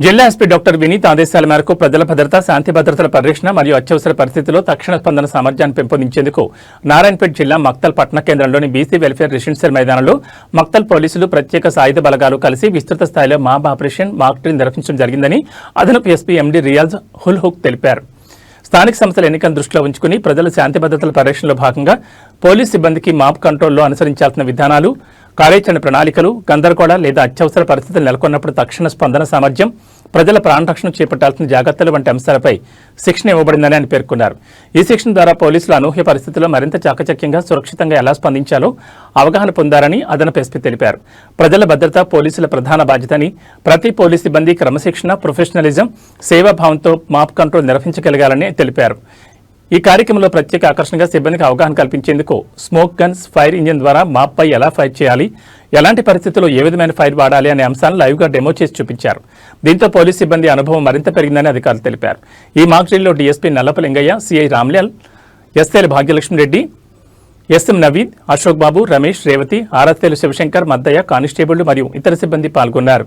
జిల్లా SP doctor Vineet ఆదేశాల మేరకు ప్రజల భద్రత శాంతి భద్రతల పరిరక్షణ మరియు అత్యవసర పరిస్థితుల్లో తక్షణ స్పందన సామర్థ్యాన్ని పెంపొందించేందుకు నారాయణపేట జిల్లా మక్తల్ పట్టణ కేంద్రంలోని బీసీ వెల్ఫేర్ రెసిడెన్షియల్ మైదానంలో మక్తల్ పోలీసులు ప్రత్యేక సాయుధ బలగాలు కలిసి విస్తృత స్థాయిలో మాబ్ ఆపరేషన్ మాక్ డ్రిల్ నిర్వహించడం జరిగిందని అదనపు ఎస్పీ ఎండీ రియాజ్ హుల్ హుక్ తెలిపారు. స్థానిక సంస్థల ఎన్నికలను దృష్టిలో ఉంచుకుని ప్రజల శాంతి భద్రతల పరిరక్షణలో భాగంగా పోలీస్ సిబ్బందికి మాప్ కంట్రోల్లో అనుసరించాల్సిన విధానాలు కార్యాచరణ ప్రణాళికలు గందరగోళ లేదా అత్యవసర పరిస్థితులు నెలకొన్నప్పుడు తక్షణ స్పందన సామర్థ్యం ప్రజల ప్రాణరక్షణ చేపట్టాల్సిన జాగ్రత్తలు వంటి అంశాలపై శిక్షణ ఇవ్వబడిందని ఆయన పేర్కొన్నారు. ఈ శిక్షణ ద్వారా పోలీసులు అనూహ్య పరిస్థితుల్లో మరింత చాకచక్యంగా సురక్షితంగా ఎలా స్పందించాలో అవగాహన పొందారని అదనపు ఎస్పీ తెలిపారు. ప్రజల భద్రత పోలీసుల ప్రధాన బాధ్యతని ప్రతి పోలీస్ సిబ్బంది క్రమశిక్షణ ప్రొఫెషనలిజం సేవాభావంతో మాప్ కంట్రోల్ నిర్వహించగలగాలని తెలిపారు. ఈ కార్యక్రమంలో ప్రత్యేక ఆకర్షణగా సిబ్బందికి అవగాహన కల్పించేందుకు స్మోక్ గన్స్ ఫైర్ ఇంజిన్ ద్వారా మాప్ పై ఎలా ఫైర్ చేయాలి ఎలాంటి పరిస్థితుల్లో ఏ విధమైన ఫైర్ వాడాలి అనే అంశాలను లైవ్గా డెమో చేసి చూపించారు. దీంతో పోలీస్ సిబ్బంది అనుభవం మరింత పెరిగిందని అధికారులు తెలిపారు. ఈ మాక్ డ్రిల్లో డీఎస్పీ నల్లపలింగయ్య సిఐ రామ్లాల్ ఎస్ఏల్ భాగ్యలక్ష్మి రెడ్డి ఎస్ఎం నవీద్ అశోక్ బాబు రమేష్ రేవతి ఆరత్తేలు శివశంకర్ మద్దయ్య కానిస్టేబుళ్ళు మరియు ఇతర సిబ్బంది పాల్గొన్నారు.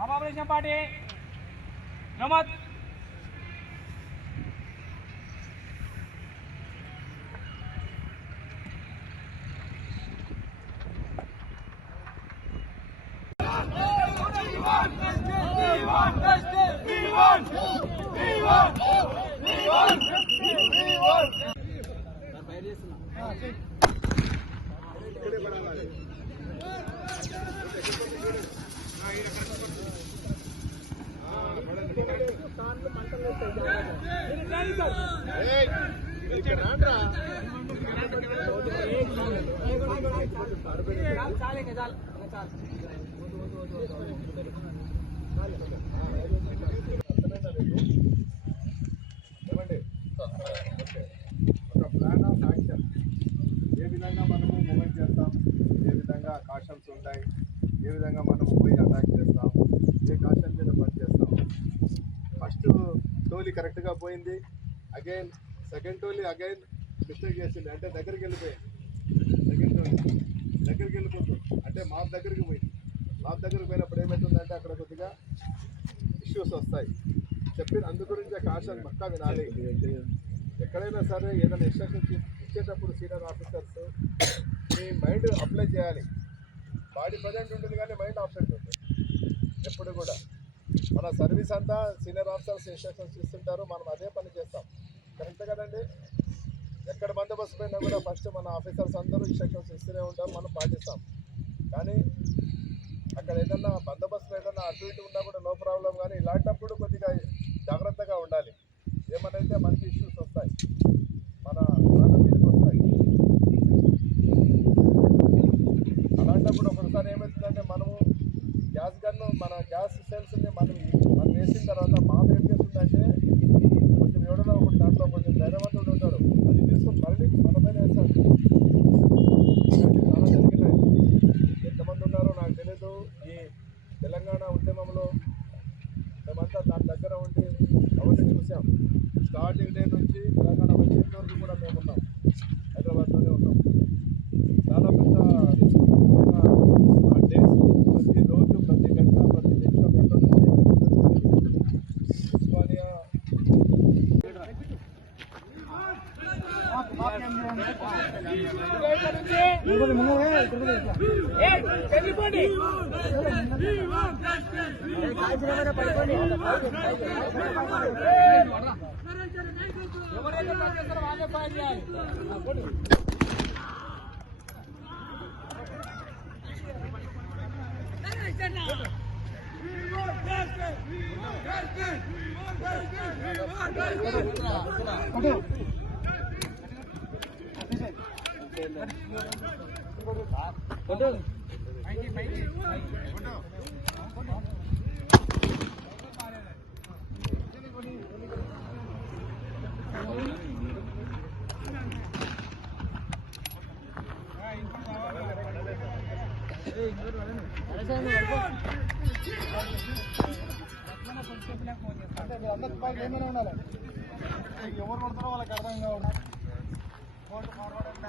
हम ऑपरेशन पार्टी रमत We want justice! We want justice! चालेल కాషన్స్ ఉంటాయి. ఏ విధంగా మనం పోయి అటాక్ చేస్తాం? ఏ కాషన్ మీద పని చేస్తాం? ఫస్ట్ టోలీ కరెక్ట్గా పోయింది. అగైన్ సెకండ్ టోలీ అగైన్ మిస్టేక్ చేసింది. అంటే దగ్గరికి వెళ్ళిపోయింది సెకండ్ టోలీ దగ్గరికి వెళ్ళిపోతుంది. అంటే మాప్ దగ్గరికి పోయింది. మాప్ దగ్గరికి పోయినప్పుడు ఏమవుతుందంటే అక్కడ కొద్దిగా ఇష్యూస్ వస్తాయి. చెప్పిన అందు గురించి కాషన్ పక్కా వినాలి. ఎక్కడైనా సరే ఏదైనా ఇన్స్ట్రక్షన్స్ ఇచ్చేటప్పుడు సీనియర్ ఆఫీసర్స్ మీ మైండ్ అప్లై చేయాలి. బాడీ ప్రజెంట్ ఉంటుంది కానీ మైండ్ ఆబ్సెంట్ ఉంటుంది. ఎప్పుడు కూడా. మన సర్వీస్ అంతా సీనియర్ ఆఫీసర్స్ ఇన్స్ట్రక్షన్స్ ఇస్తుంటారు. మనం అదే పని చేస్తాం. కరెక్ట్ కదండి? ఎక్కడ బందోబస్తు పోయినా కూడా ఫస్ట్ మన ఆఫీసర్స్ అందరూ ఇన్స్ట్రక్షన్స్ ఇస్తూనే ఉంటారు. మనం పాటిస్తాం. కానీ అక్కడ ఏదన్నా బందోబస్తు ఏదన్నా అటు ఇటు ఉన్నా కూడా నో ప్రాబ్లం. కానీ ఇలాంటప్పుడు కొద్దిగా జాగ్రత్తగా ఉండాలి. ఏమనైతే మనకి ఇష్యూస్ వస్తాయి ఉద్యమంలో మేమంతా దాని దగ్గర ఉండి అవన్నీ చూసాం. స్టార్టింగ్ డే నుంచి తెలంగాణ వచ్చేంత వరకు కూడా మేము ఉన్నాం హైదరాబాద్లోనే ఉన్నాం. చాలా పెద్ద డేస్ ప్రతి రోజు ప్రతి గంట ప్రతి నిమిషం ఎక్కడ నుంచి ఉస్మానియా వెళ్ళిపోండి. Kau ఎవరు కొడతారో వాళ్ళకి అర్థం కావాలి